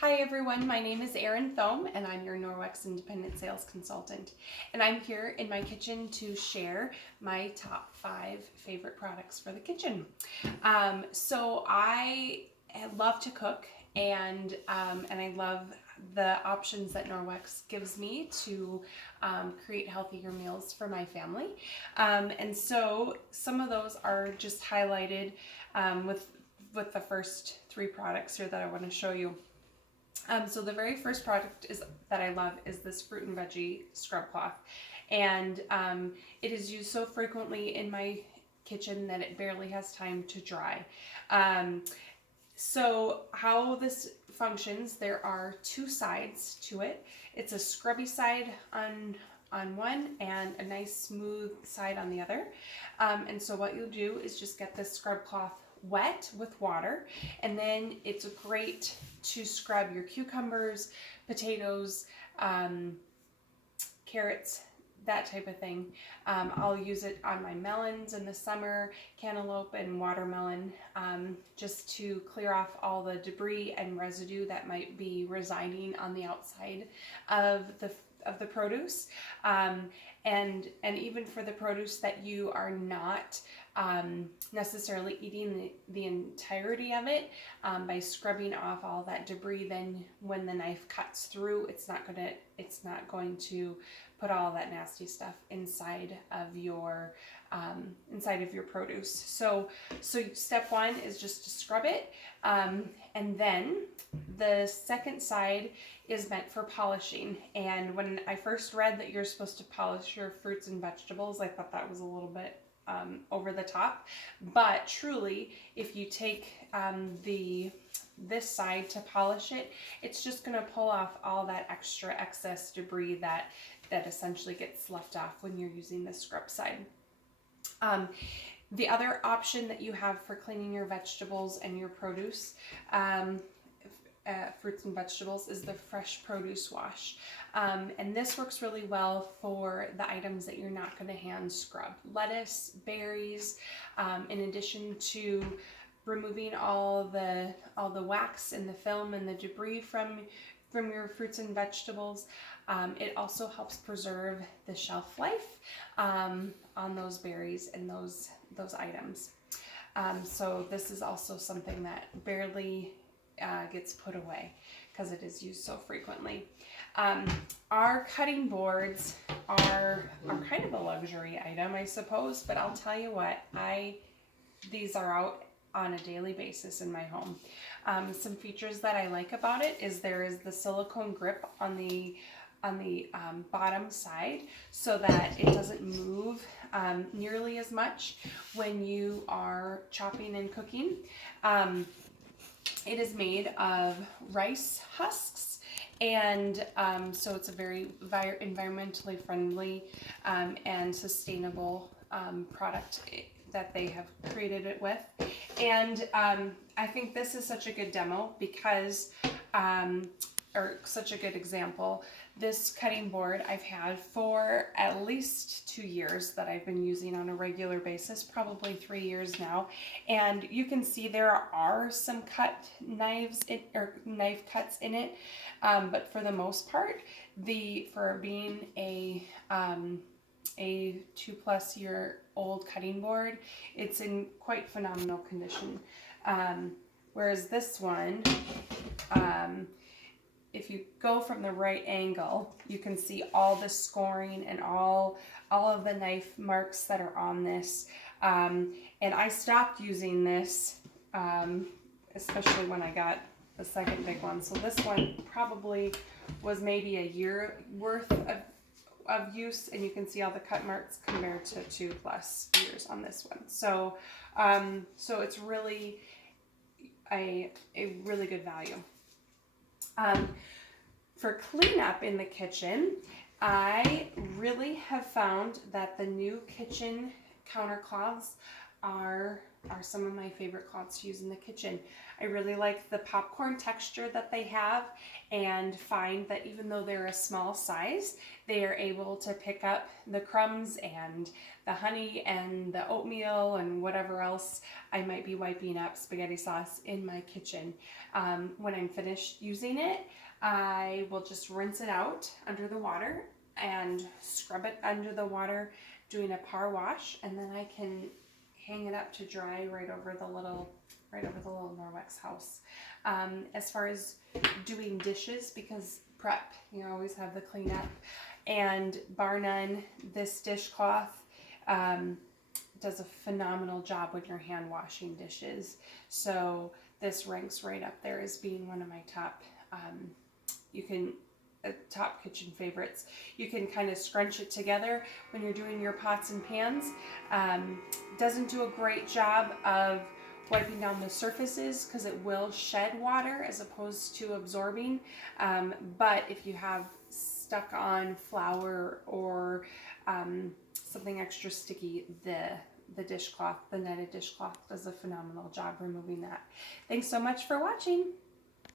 Hi everyone, my name is Erin Thome and I'm your Norwex Independent Sales Consultant. And I'm here in my kitchen to share my top 5 favorite products for the kitchen. So I love to cook and I love the options that Norwex gives me to create healthier meals for my family. And so some of those are just highlighted with the first 3 products here that I want to show you. So the very first product that I love is this fruit and veggie scrub cloth, and it is used so frequently in my kitchen that it barely has time to dry. So how this functions, there are 2 sides to it. It's a scrubby side on one and a nice smooth side on the other. And so what you'll do is just get this scrub cloth wet with water, and then it's great to scrub your cucumbers, potatoes, carrots, that type of thing. I'll use it on my melons in the summer, cantaloupe and watermelon, just to clear off all the debris and residue that might be residing on the outside of the produce, and even for the produce that you are not necessarily eating the entirety of it, by scrubbing off all that debris, then when the knife cuts through, it's not going to put all that nasty stuff inside of your produce. So step 1 is just to scrub it, and then the second side is meant for polishing. And when I first read that you're supposed to polish your fruits and vegetables, I thought that was a little bit over the top. But truly, if you take this side to polish it, it's just going to pull off all that extra excess debris that essentially gets left off when you're using the scrub side. The other option that you have for cleaning your vegetables and your produce, fruits and vegetables, is the fresh produce wash. And this works really well for the items that you're not going to hand scrub. Lettuce, berries, in addition to removing all the wax and the film and the debris from your fruits and vegetables. It also helps preserve the shelf life on those berries and those items. So this is also something that barely gets put away because it is used so frequently. Our cutting boards are kind of a luxury item, I suppose, but I'll tell you what, these are out on a daily basis in my home. Some features that I like about it is there is the silicone grip on the bottom side, so that it doesn't move nearly as much when you are chopping and cooking. It is made of rice husks, and so it's a very environmentally friendly and sustainable product that they have created it with. And I think this is such a good demo because, or such a good example. This cutting board I've had for at least 2 years that I've been using on a regular basis, probably 3 years now. And you can see there are some knife cuts in it, but for the most part, for being a 2+ year old cutting board, it's in quite phenomenal condition. Whereas this one, if you go from the right angle, you can see all the scoring and all of the knife marks that are on this. And I stopped using this, especially when I got the second big one. So this one probably was maybe a year worth of use, and you can see all the cut marks compared to 2+ years on this one. So it's really a really good value. For cleanup in the kitchen, I really have found that the new kitchen countercloths are are some of my favorite cloths to use in the kitchen. I really like the popcorn texture that they have, and find that even though they're a small size, they are able to pick up the crumbs and the honey and the oatmeal and whatever else I might be wiping up spaghetti sauce in my kitchen. When I'm finished using it, I will just rinse it out under the water and scrub it under the water, doing a par wash, and then I can hang it up to dry right over the little Norwex house. As far as doing dishes, because prep, you always have the cleanup, and bar none, this dishcloth does a phenomenal job when you're hand washing dishes. So this ranks right up there as being one of my top top kitchen favorites. You can kind of scrunch it together when you're doing your pots and pans. Doesn't do a great job of wiping down the surfaces because it will shed water as opposed to absorbing. But if you have stuck on flour or something extra sticky, the dishcloth, the netted dishcloth, does a phenomenal job removing that. Thanks so much for watching.